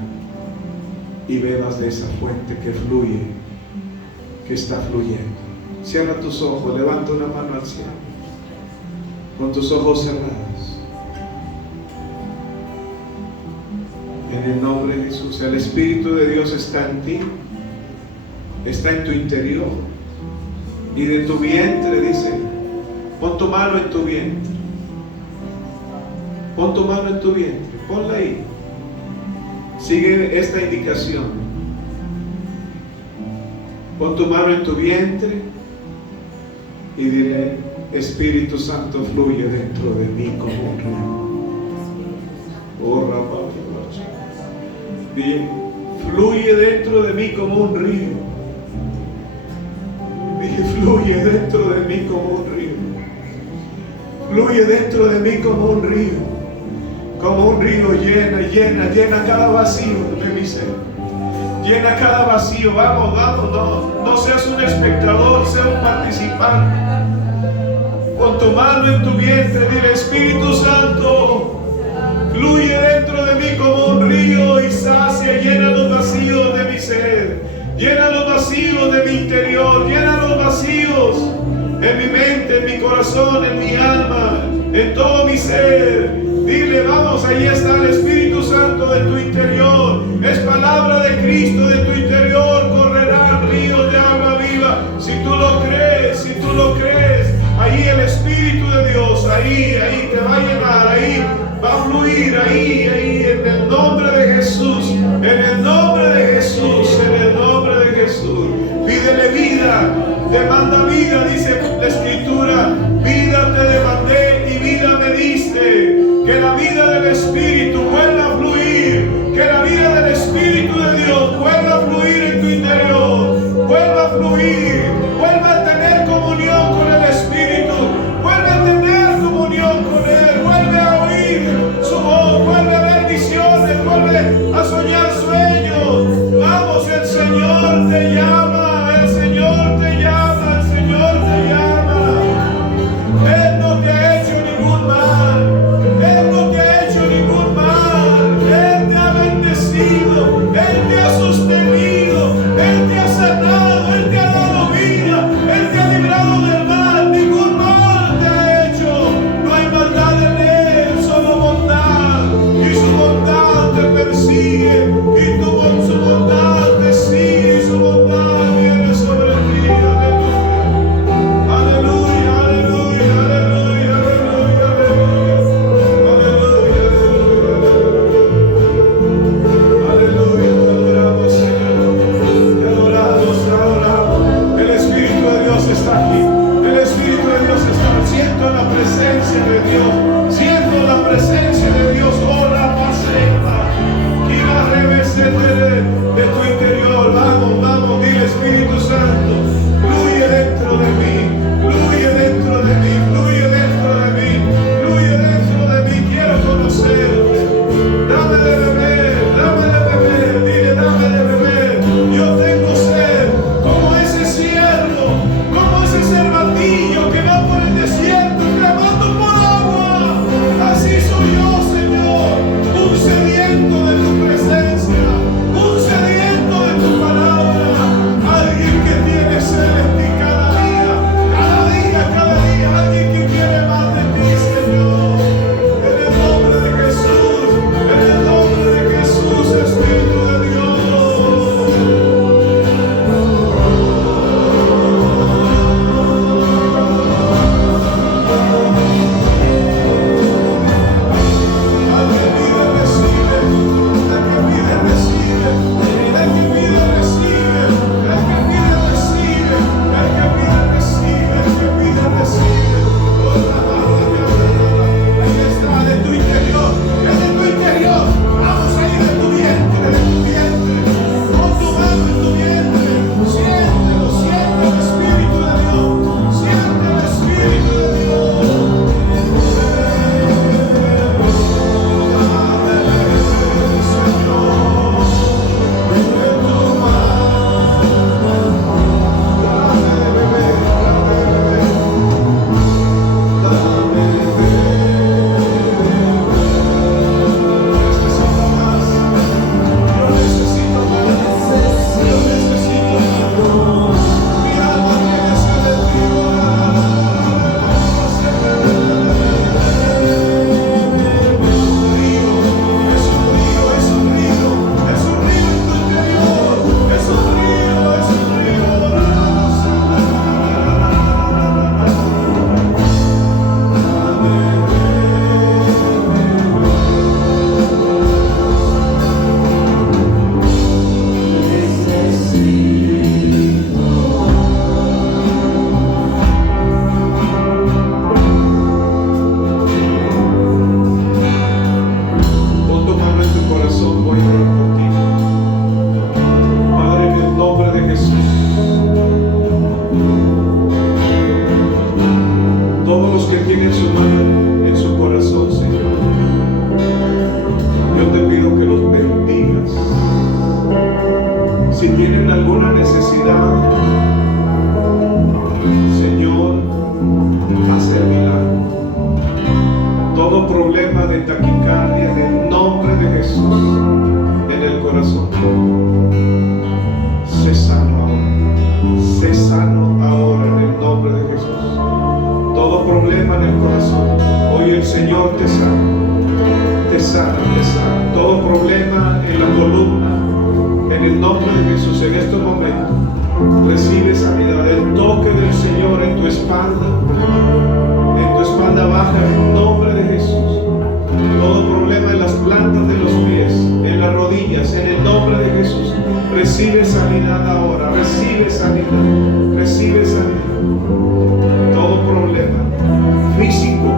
y bebas de esa fuente que fluye, que está fluyendo. Cierra tus ojos, levanta una mano al cielo, con tus ojos cerrados. En el nombre de Jesús, el Espíritu de Dios está en ti, está en tu interior. Y de tu vientre, dice, pon tu mano en tu vientre. Pon tu mano en tu vientre, ponla ahí. Sigue esta indicación. Pon tu mano en tu vientre y dile: Espíritu Santo, fluye dentro de mí como un río. Oh, Rabba, dile: fluye dentro de mí como un río. Dije: fluye dentro de mí como un río. Fluye dentro de mí como un río. Como un río, llena cada vacío de mi ser. Llena cada vacío. Vamos, no seas un espectador, sea un participante. Pon tu mano en tu vientre, dile: Espíritu Santo, fluye dentro de mí como un río y sacia, llena los vacíos de mi ser. Llena los vacíos de mi interior, llena los vacíos en mi mente, en mi corazón, en mi alma, en todo mi ser. Dile: vamos, ahí está el Espíritu Santo de tu interior. Es palabra de Cristo, de tu interior correrán ríos de agua viva. Si tú lo crees, ahí el Espíritu de Dios, ahí te va a llenar, ahí va a fluir, ahí, en el nombre de Jesús, en el nombre de Jesús, en el nombre de Jesús. Pídele vida, demanda vida, dice la Escritura: vida te demandé y vida me diste. Que la vida del Espíritu vuelva a fluir, que la vida del Espíritu de Dios vuelva a fluir en tu interior, vuelva a fluir, vuelva a tener comunión con el Espíritu, vuelve a tener comunión con Él, vuelve a oír su voz, vuelve a ver visiones, vuelve a soñar sueños. Vamos, el Señor te llama, el Señor te llama, el Señor te llama. Él no te ha hecho ningún mal. Él no te ha hecho ningún mal. Él te ha bendecido, Él te ha sostenido, Él te ha sanado, Él te ha dado vida. Señor te sana. Te sana, te sana. Todo problema en la columna, en el nombre de Jesús, en estos momentos, recibe sanidad. El toque del Señor en tu espalda baja, en el nombre de Jesús. Todo problema en las plantas de los pies, en las rodillas, en el nombre de Jesús, recibe sanidad ahora. Recibe sanidad, recibe sanidad. Todo problema físico,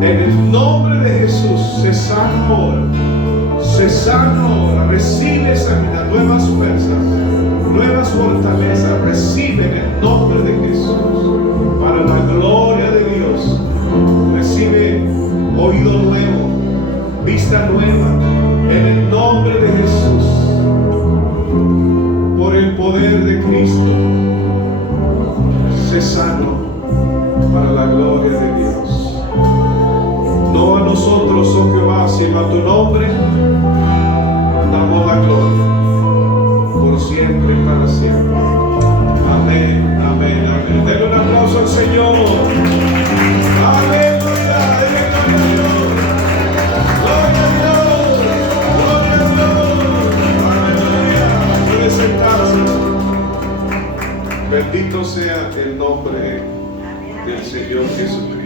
en el nombre de Jesús, se sana ahora. Se sana ahora. Recibe sanidad, nuevas fuerzas, nuevas fortalezas. Recibe en el nombre de Jesús, para la gloria de Dios. Recibe oído nuevo, vista nueva, en el nombre de Jesús, por el poder de Cristo. Se sano para la gloria de Dios. No a nosotros, oh Jehová, sino a tu nombre damos la gloria, por siempre y para siempre. Amén, amén, amén. Denle un aplauso al Señor. Aleluya, denle gloria a Dios. Gloria a Dios, gloria a Dios. Aleluya. Puede sentarse. Bendito sea el nombre del Señor Jesucristo.